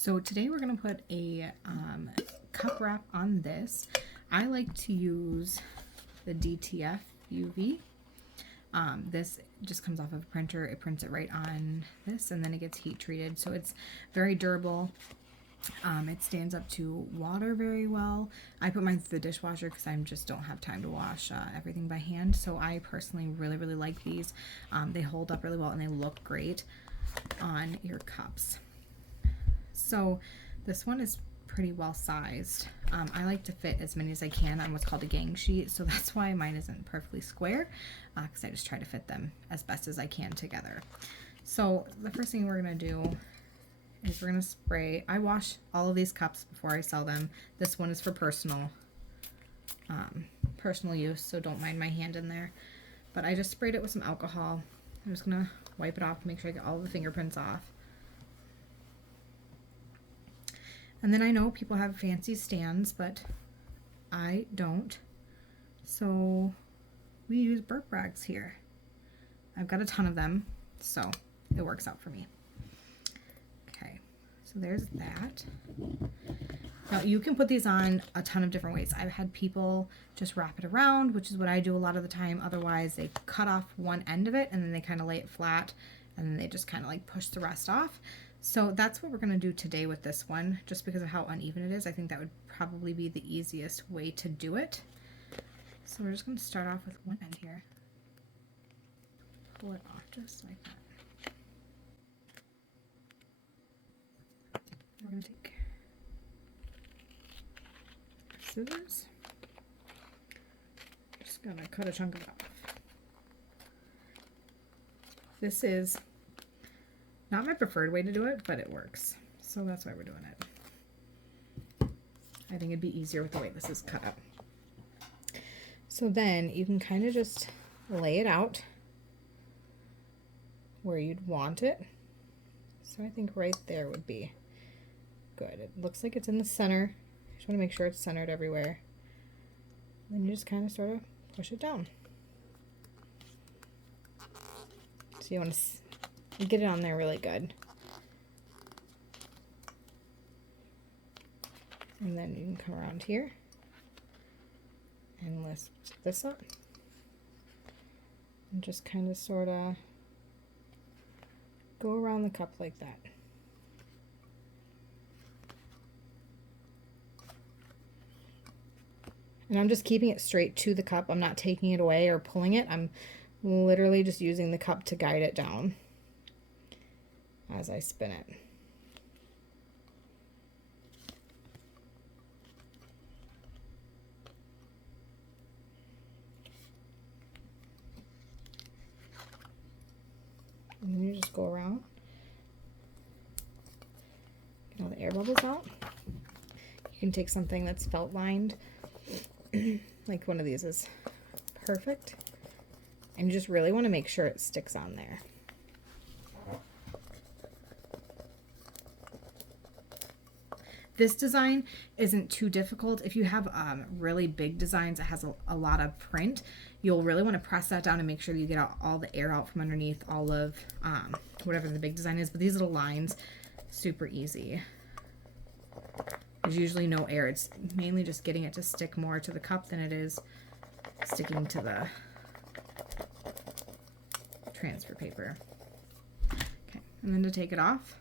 So today we're going to put a cup wrap on this. I like to use the DTF UV. This just comes off of a printer. It prints it right on this and then it gets heat treated. So it's very durable. It stands up to water very well. I put mine through the dishwasher because I just don't have time to wash everything by hand. So I personally really like these. They hold up really well and they look great on your cups. So this one is pretty well sized. I like to fit as many as I can on what's called a gang sheet, so that's why mine isn't perfectly square, because I just try to fit them as best as I can together. So the first thing we're going to do is we're going to spray. I wash all of these cups before I sell them. This one is for personal use, so don't mind my hand in there. But I just sprayed it with some alcohol. I'm just going to wipe it off, make sure I get all the fingerprints off. And then I know people have fancy stands, but I don't. So we use burp rags here. I've got a ton of them, so it works out for me. Okay, so there's that. Now you can put these on a ton of different ways. I've had people just wrap it around, which is what I do a lot of the time. Otherwise, they cut off one end of it and then they kind of lay it flat and then they just kind of like push the rest off. So that's what we're going to do today with this one, just because of how uneven it is. I think that would probably be the easiest way to do it. So we're just going to start off with one end here. Pull it off just like that. We're going to take scissors. Just going to cut a chunk of it off. This is not my preferred way to do it, but it works. So that's why we're doing it. I think it'd be easier with the way this is cut up. So then you can kind of just lay it out where you'd want it. So I think right there would be good. It looks like it's in the center. I just want to make sure it's centered everywhere. Then you just kind of sort of push it down. So you want to get it on there really good. And then you can come around here and lift this up. And just kind of sort of go around the cup like that. And I'm just keeping it straight to the cup. I'm not taking it away or pulling it. I'm literally just using the cup to guide it down as I spin it. And then you just go around, get all the air bubbles out. You can take something that's felt lined, like one of these is perfect, and you just really want to make sure it sticks on there. This design isn't too difficult. If you have really big designs that has a lot of print, you'll really want to press that down and make sure that you get all the air out from underneath all of whatever the big design is. But these little lines, super easy. There's usually no air. It's mainly just getting it to stick more to the cup than it is sticking to the transfer paper. Okay, and then to take it off,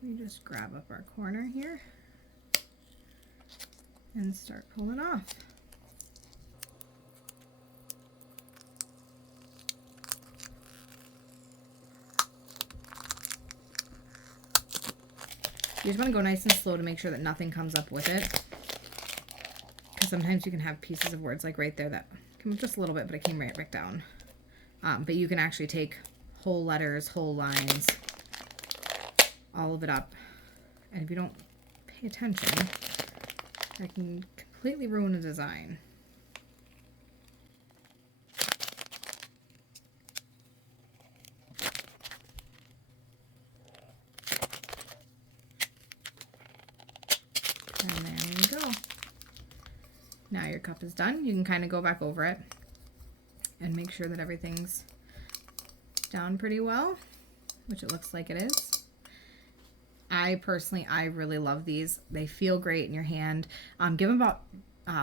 we just grab up our corner here and start pulling off. You just want to go nice and slow to make sure that nothing comes up with it. Because sometimes you can have pieces of words like right there that come up just a little bit, but it came right back down. But you can actually take whole letters, whole lines, all of it up, and if you don't pay attention, that can completely ruin a design. And there you go. Now your cup is done. You can kind of go back over it and make sure that everything's down pretty well, which it looks like it is. I personally, I really love these. They feel great in your hand. Give them about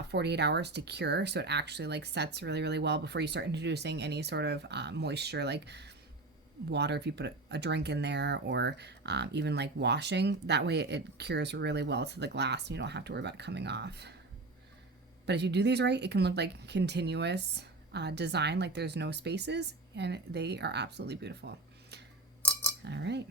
48 hours to cure, so it actually like sets really, really well before you start introducing any sort of moisture, like water if you put a drink in there, or even like washing. That way it cures really well to the glass and you don't have to worry about it coming off. But if you do these right, it can look like continuous design, like there's no spaces, and they are absolutely beautiful. All right.